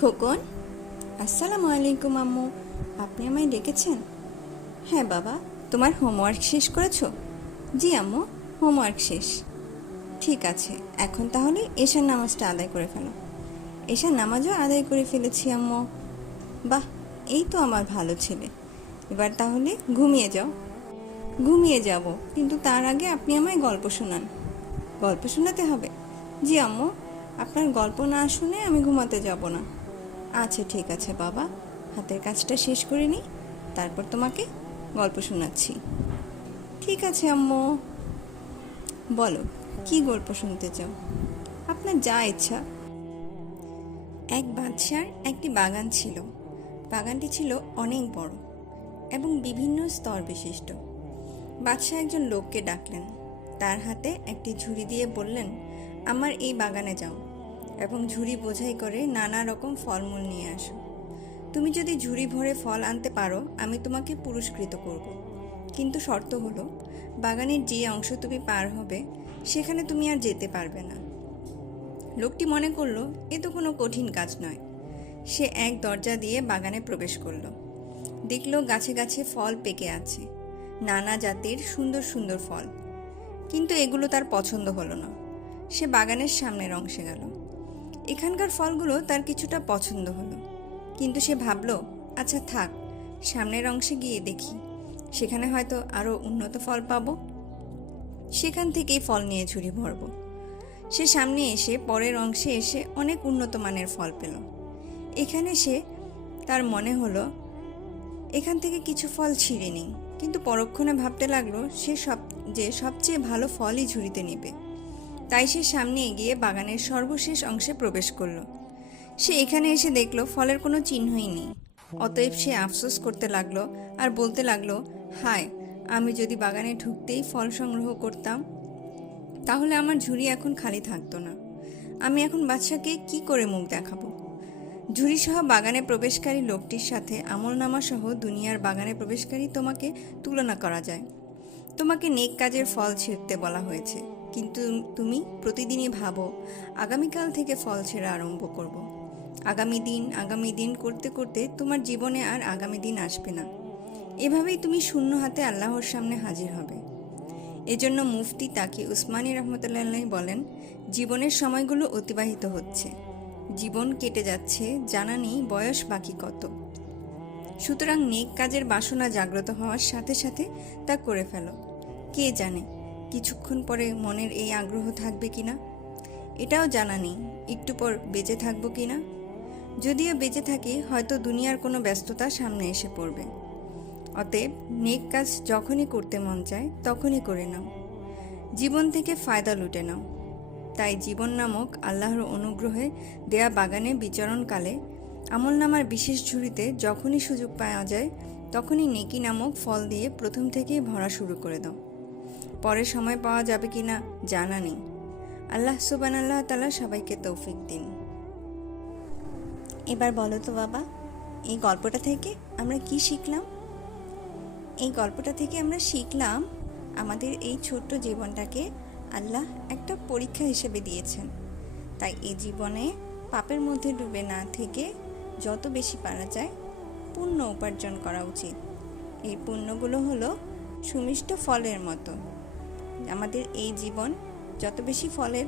খোকন আসসালামু আলাইকুম আম্মু। আপনি আমায় ডেকেছেন? হ্যাঁ বাবা। তোমার হোমওয়ার্ক শেষ করেছ? জি, আম্মু, হোমওয়ার্ক শেষ। ঠিক আছে, এখন তাহলে এশার নামাজটা আদায় করে ফেলো। এশার নামাজও আদায় করে ফেলেছি, আম্মু। বাহ, এই তো আমার ভালো ছেলে। এবার তাহলে ঘুমিয়ে যাও। ঘুমিয়ে যাব, কিন্তু তার আগে আপনি আমায় গল্প শোনান। গল্প শোনাতে হবে? জি, আম্মু। আপনার গল্প না শুনে আমি ঘুমাতে যাব না। আচ্ছা ঠিক আছে বাবা। হাতের কাজটা শেষ করে নিই, তারপর তোমাকে গল্প শোনাচ্ছি। ঠিক আছে, আম্মু। বলো, কি গল্প শুনতে চাও? আপনার যা ইচ্ছা। এক বাদশার একটি বাগান ছিল। বাগানটি ছিল অনেক বড় এবং বিভিন্ন স্তর বিশিষ্ট। বাদশাহ একজন লোককে ডাকলেন। তার হাতে একটি ঝুড়ি দিয়ে বললেন, আমার এই বাগানে যাও। এবং ঝুড়ি বোঝাই করে নানা রকম ফলমূল নিয়ে আসো। তুমি যদি ঝুড়ি ভরে ফল আনতে পারো, আমি তোমাকে পুরস্কৃত করব। কিন্তু শর্ত হলো, বাগানের যে অংশ তুমি পার হবে, সেখানে তুমি আর যেতে পারবে না। লোকটি মনে করল, এ তো কোনো কঠিন কাজ নয়। সে এক দরজা দিয়ে বাগানে প্রবেশ করল। দেখল গাছে গাছে ফল পেকে আছে, নানা জাতের সুন্দর সুন্দর ফল। কিন্তু এগুলো তার পছন্দ হলো না। সে বাগানের সামনের অংশে গেল। এখানকার ফলগুলো তার কিছুটা পছন্দ হলো। কিন্তু সে ভাবলো আচ্ছা থাক, সামনের অংশে গিয়ে দেখি। সেখানে হয়তো আরও উন্নত ফল পাবো। সেখান থেকেই ফল নিয়ে ঝুড়ি ভরব। সে সামনে এসে পরের অংশে এসে অনেক উন্নত মানের ফল পেল। এখানে সে তার মনে হলো, এখান থেকে কিছু ফল ছিঁড়ে নিই। কিন্তু পরক্ষণে ভাবতে লাগল, সে সব, যে সবচেয়ে ভালো ফলই ঝুড়িতে নেবে। তাই সে সামনে এগিয়ে বাগানের সর্বশেষ অংশে প্রবেশ করল। সে এখানে এসে দেখল ফলের কোনো চিহ্নই নেই। অতএব সে আফসোস করতে লাগল আর বলতে লাগল, হায়, আমি যদি বাগানে ঢুকতেই ফল সংগ্রহ করতাম, তাহলে আমার ঝুড়ি এখন খালি থাকতো না। আমি এখন বাচ্চাকে কি করে মুখ দেখাবো? ঝুড়ি সহ বাগানে প্রবেশকারী লোকটির সাথে আমলনামা সহ দুনিয়ার বাগানে প্রবেশকারী তোমাকে তুলনা করা যায়। তোমাকে নেক কাজের ফল ছিঁড়তে বলা হয়েছে। কিন্তু তুমি প্রতিদিনই ভাবো, আগামীকাল থেকে ফল ছেঁড়া আরম্ভ করব। আগামী দিন আগামী দিন করতে করতে তোমার জীবনে আর আগামী দিন আসবে না। এভাবেই তুমি শূন্য হাতে আল্লাহর সামনে হাজির হবে। এজন্য মুফতি তাকি উসমানী রহমতুল্লাহ বলেন, জীবনের সময়গুলো অতিবাহিত হচ্ছে। জীবন কেটে যাচ্ছে, জানা নেই বয়স বাকি কত। সুতরাং নেক কাজের বাসনা জাগ্রত হওয়ার সাথে সাথে তা করে ফেলো। কে জানে? কিছুক্ষণ পরে মনের এই আগ্রহ থাকবে কিনা এটাও জানা নেই, একটু পর বেঁচে থাকব কিনা যদিও বেঁচে থাকি, হয়তো দুনিয়ার কোনো ব্যস্ততা সামনে এসে পড়বে। অতএব নেক কাজ যখনই করতে মন চায়, তখনই করে নাও। জীবন থেকে ফায়দা লুটে নাও। তাই জীবন নামক আল্লাহর অনুগ্রহে দেয়া বাগানে বিচরণকালে আমল নামার বিশেষ ঝুড়িতে যখনই সুযোগ পাওয়া যায়, তখনই নেকি নামক ফল দিয়ে প্রথম থেকেই ভরা শুরু করে দাও। পরে সময় পাওয়া যাবে কি না জানা নেই। আল্লাহ সুবান আল্লাহ তালা সবাইকে তৌফিক দিন। এবার বলো তো বাবা, এই গল্পটা থেকে আমরা কি শিখলাম? এই গল্পটা থেকে আমরা শিখলাম আমাদের এই ছোট্ট জীবনটাকে আল্লাহ একটা পরীক্ষা হিসেবে দিয়েছেন। তাই এই জীবনে পাপের মধ্যে ডুবে না থেকে যত বেশি পারা যায় পুণ্য উপার্জন করা উচিত। এই পুণ্যগুলো হলো সুমিষ্ট ফলের মতো। আমাদের এই জীবন যত বেশি ফলের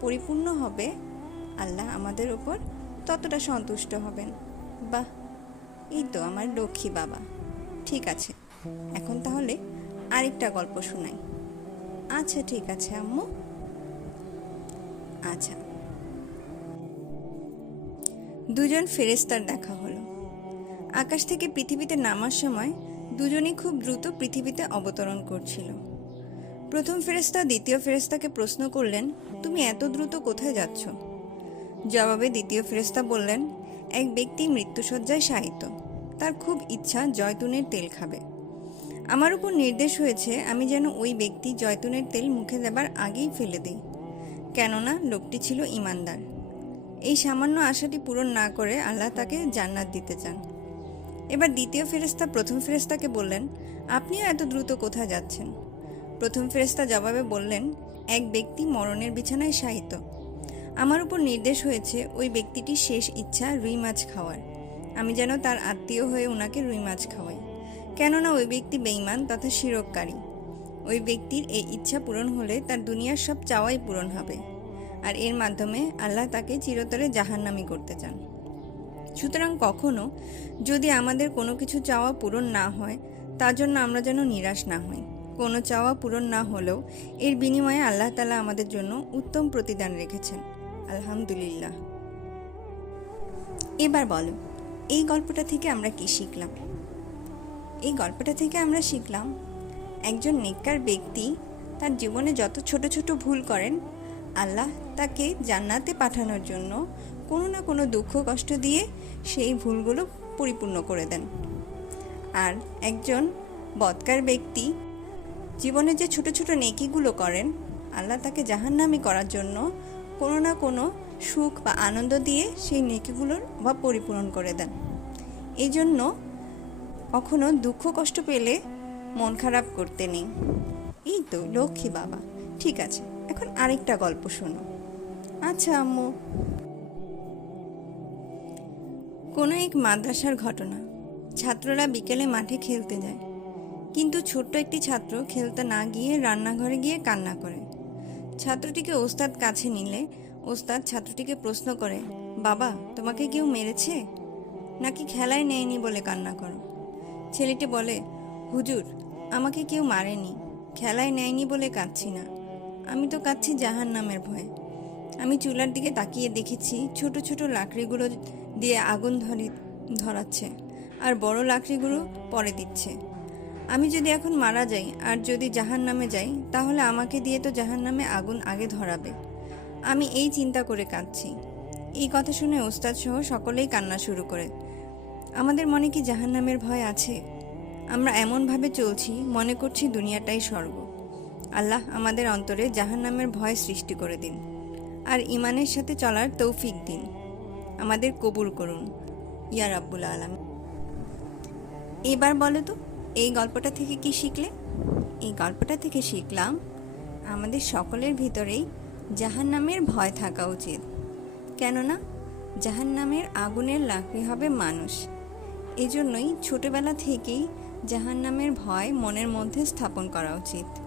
পরিপূর্ণ হবে, আল্লাহ আমাদের উপর ততটা সন্তুষ্ট হবেন। বাহ, এই তো আমার লক্ষ্মী বাবা। ঠিক আছে, এখন তাহলে আরেকটা গল্প শোনাই। আচ্ছা ঠিক আছে আম্মু। আচ্ছা। দুজন ফেরেস্তার দেখা হলো। আকাশ থেকে পৃথিবীতে নামার সময় দুজনেই খুব দ্রুত পৃথিবীতে অবতরণ করছিল। প্রথম ফেরেস্তা দ্বিতীয় ফেরেস্তাকে প্রশ্ন করলেন, তুমি এত দ্রুত কোথায় যাচ্ছ? জবাবে দ্বিতীয় ফেরেস্তা বললেন, এক ব্যক্তি মৃত্যুসজ্জায় শায়িত। তার খুব ইচ্ছা জয়তুনের তেল খাবে। আমার উপর নির্দেশ হয়েছে আমি যেন ওই ব্যক্তি জয়তুনের তেল মুখে দেবার আগেই ফেলে দিই। কেননা লোকটি ছিল ইমানদার এই সামান্য আশাটি পূরণ না করে আল্লাহ তাকে জান্নাত দিতে চান। এবার দ্বিতীয় ফেরেস্তা প্রথম ফেরেস্তাকে বললেন, আপনিও এত দ্রুত কোথায় যাচ্ছেন? প্রথম ফেরেস্তা জবাবে বললেন, এক ব্যক্তি মরণের বিছানায় শায়িত। আমার উপর নির্দেশ হয়েছে, ওই ব্যক্তিটির শেষ ইচ্ছা রুই মাছ খাওয়ার। আমি যেন তার আত্মীয় হয়ে ওনাকে রুই মাছ খাওয়াই। কেননা ওই ব্যক্তি বেইমান তথা শিরককারী ওই ব্যক্তির এই ইচ্ছা পূরণ হলে তার দুনিয়ার সব চাওয়াই পূরণ হবে। আর এর মাধ্যমে আল্লাহ তাকে চিরতরে জাহান্নামি করতে চান। সুতরাং কখনো যদি আমাদের কোনো কিছু চাওয়া পূরণ না হয়, তার জন্য আমরা যেন নিরাশ না হই। কোনো চাওয়া পূরণ না হলেও এর বিনিময়ে আল্লাহ তালা আমাদের জন্য উত্তম প্রতিদান রেখেছেন। আলহামদুলিল্লাহ। এবার বলো, এই গল্পটা থেকে আমরা কি শিখলাম? এই গল্পটা থেকে আমরা শিখলাম, একজন নেককার ব্যক্তি তার জীবনে যত ছোট ছোট ভুল করেন, আল্লাহ তাকে জান্নাতে পাঠানোর জন্য কোনো না কোনো দুঃখ কষ্ট দিয়ে সেই ভুলগুলো পরিপূর্ণ করে দেন। আর একজন বৎকার ব্যক্তি জীবনে যে ছোট ছোট নেকিগুলো করেন, আল্লাহ তাকে জাহান্নামি করার জন্য কোনো না কোনো সুখ বা আনন্দ দিয়ে সেই নেকিগুলোর অভাব পরিপূরণ করে দেন। এই জন্য কখনো দুঃখ কষ্ট পেলে মন খারাপ করতে নেই। এই তো লক্ষ্মী বাবা, ঠিক আছে, এখন আরেকটা গল্প শোনো। আচ্ছা আম্মু। কোনো এক মাদ্রাসার ঘটনা। ছাত্ররা বিকেলে মাঠে খেলতে যায়। কিন্তু ছোট্ট একটি ছাত্র খেলতে না গিয়ে রান্নাঘরে গিয়ে কান্না করে। ছাত্রটিকে ওস্তাদ কাছে নিলে, ওস্তাদ ছাত্রটিকে প্রশ্ন করে, বাবা, তোমাকে কেউ মেরেছে? নাকি খেলায় নেয়নি বলে কান্না করো? ছেলেটি বলে, হুজুর, আমাকে কেউ মারেনি, খেলায় নেয়নি বলে কাঁদছি না। আমি তো কাঁদছি জাহান নামের ভয়ে। আমি চুলার দিকে তাকিয়ে দেখেছি, ছোট ছোট লাকড়িগুলো দিয়ে আগুন ধরি, ধরাচ্ছে, আর বড় লাকড়িগুলো পরে দিচ্ছে। আমি যদি এখন মারা যাই আর যদি জাহান নামে যাই, তাহলে আমাকে দিয়ে তো জাহান নামে আগুন আগে ধরাবে। আমি এই চিন্তা করে কাঁদছি। এই কথা শুনে ওস্তাদ সহ সকলেই কান্না শুরু করে। আমাদের মনে কি জাহান নামের ভয় আছে? আমরা এমনভাবে চলছি, মনে করছি দুনিয়াটাই স্বর্গ। আল্লাহ আমাদের অন্তরে জাহান নামের ভয় সৃষ্টি করে দিন। আর ইমানের সাথে চলার তৌফিক দিন। আমাদের কবুল করুন। ইয়া রাব্বুল আলম এবার বলো তো এই গল্পটা থেকে কি শিখলে? এই গল্পটা থেকে শিখলাম, আমাদের সকলের ভিতরেই জাহান্নামের ভয় থাকা উচিত। কেননা, জাহান্নামের আগুনের লাকড়ি হবে মানুষ। এজন্যই ছোটবেলা থেকেই জাহান্নামের ভয় মনের মধ্যে স্থাপন করা উচিত।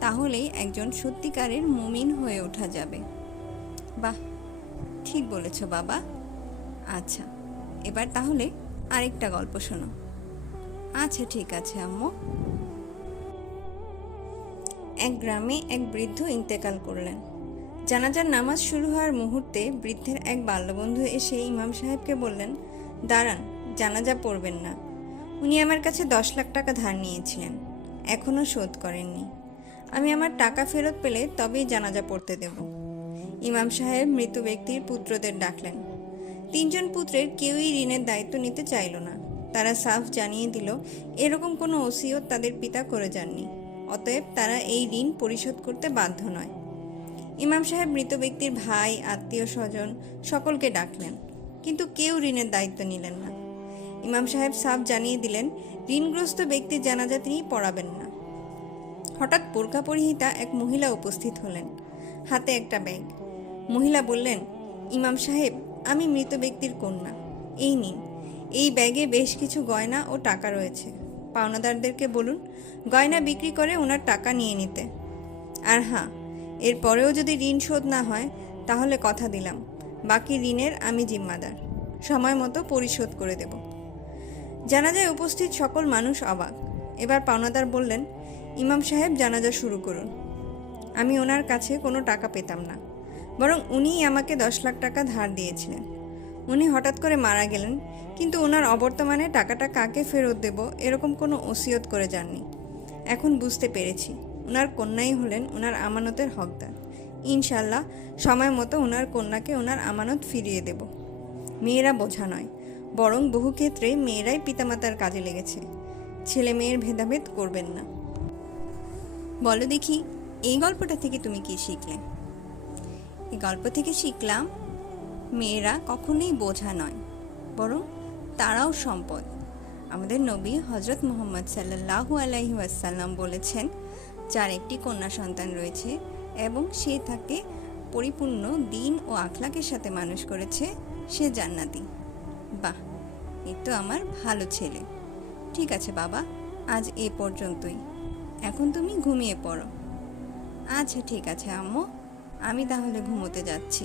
তাহলেই একজন সত্যিকারের মুমিন হয়ে ওঠা যাবে। বাহ, ঠিক বলেছ বাবা। আচ্ছা এবার তাহলে আরেকটা গল্প শোনো। আচ্ছা ঠিক আছে, আম্মু। এক গ্রামে এক বৃদ্ধ ইন্তেকাল করলেন। জানাজার নামাজ শুরু হওয়ার মুহূর্তে বৃদ্ধের এক বাল্যবন্ধু এসে ইমাম সাহেবকে বললেন, দাঁড়ান, জানাজা পড়বেন না। উনি আমার কাছে দশ লাখ টাকা ধার নিয়েছিলেন। এখনও শোধ করেননি। আমি আমার টাকা ফেরত পেলে তবেই জানাজা পড়তে দেব। ইমাম সাহেব মৃত ব্যক্তির পুত্রদের ডাকলেন। তিনজন পুত্রের কেউই ঋণের দায়িত্ব নিতে চাইল না। তারা সাফ জানিয়ে দিল, এরকম কোনো ওসিও তাদের পিতা করে যাননি। অতএব তারা এই ঋণ পরিশোধ করতে বাধ্য নয়। ইমাম সাহেব মৃত ব্যক্তির ভাই, আত্মীয় স্বজন সকলকে ডাকলেন, কিন্তু কেউ ঋণের দায়িত্ব নিলেন না। ইমাম সাহেব সাফ জানিয়ে দিলেন, ঋণগ্রস্ত ব্যক্তির জানাজা তিনি পড়াবেন না। হঠাৎ বোরকা পরিহিতা এক মহিলা উপস্থিত হলেন, হাতে একটা ব্যাগ। মহিলা বললেন, ইমাম সাহেব, আমি মৃত ব্যক্তির কন্যা, এই নিন। এই ব্যাগে বেশ কিছু গয়না ও টাকা রয়েছে। পাওনাদারদেরকে বলুন, গয়না বিক্রি করে ওনার টাকা নিয়ে নিতে। আর হ্যাঁ এরপরেও যদি ঋণ শোধ না হয়, তাহলে কথা দিলাম। বাকি ঋণের আমি জিম্মাদার। সময় মতো পরিশোধ করে দেব। জানাজায় উপস্থিত সকল মানুষ অবাক। এবার পাওনাদার বললেন, ইমাম সাহেব জানাজা শুরু করুন। আমি ওনার কাছে কোনো টাকা পেতাম না। বরং উনিই আমাকে দশ লাখ টাকা ধার দিয়েছিলেন। উনি হঠাৎ করে মারা গেলেন, কিন্তু ওনার অবর্তমানে টাকাটা কাকে ফেরত দেব এরকম কোনো ওসিয়ত করে যাননি। এখন বুঝতে পেরেছি ওনার কন্যাই হলেন ওনার আমানতের হকদার। ইনশাল্লাহ সময় মতো ওনার কন্যাকে ওনার আমানত ফিরিয়ে দেব। মেয়েরা বোঝা নয়, বরং বহু ক্ষেত্রে মেয়েরাই পিতামাতার কাজে লেগেছে। ছেলে মেয়ের ভেদাভেদ করবেন না। বলো দেখি, এই গল্পটা থেকে তুমি কি শিখলে? এই গল্প থেকে শিখলাম মেয়েরা কখনোই বোঝা নয়, বরং তারাও সম্পদ। আমাদের নবী হজরত মোহাম্মদ সাল্লাহু আলাইহি ওয়াসাল্লাম বলেছেন, যার একটি কন্যা সন্তান রয়েছে এবং সে তাকে পরিপূর্ণ দিন ও আখলাকের সাথে মানুষ করেছে, সে জান্নাতি। বাহ, এ তো আমার ভালো ছেলে। ঠিক আছে বাবা, আজ এ পর্যন্তই। এখন তুমি ঘুমিয়ে পড়ো। আচ্ছা ঠিক আছে আম্মু, আমি তাহলে ঘুমোতে যাচ্ছি।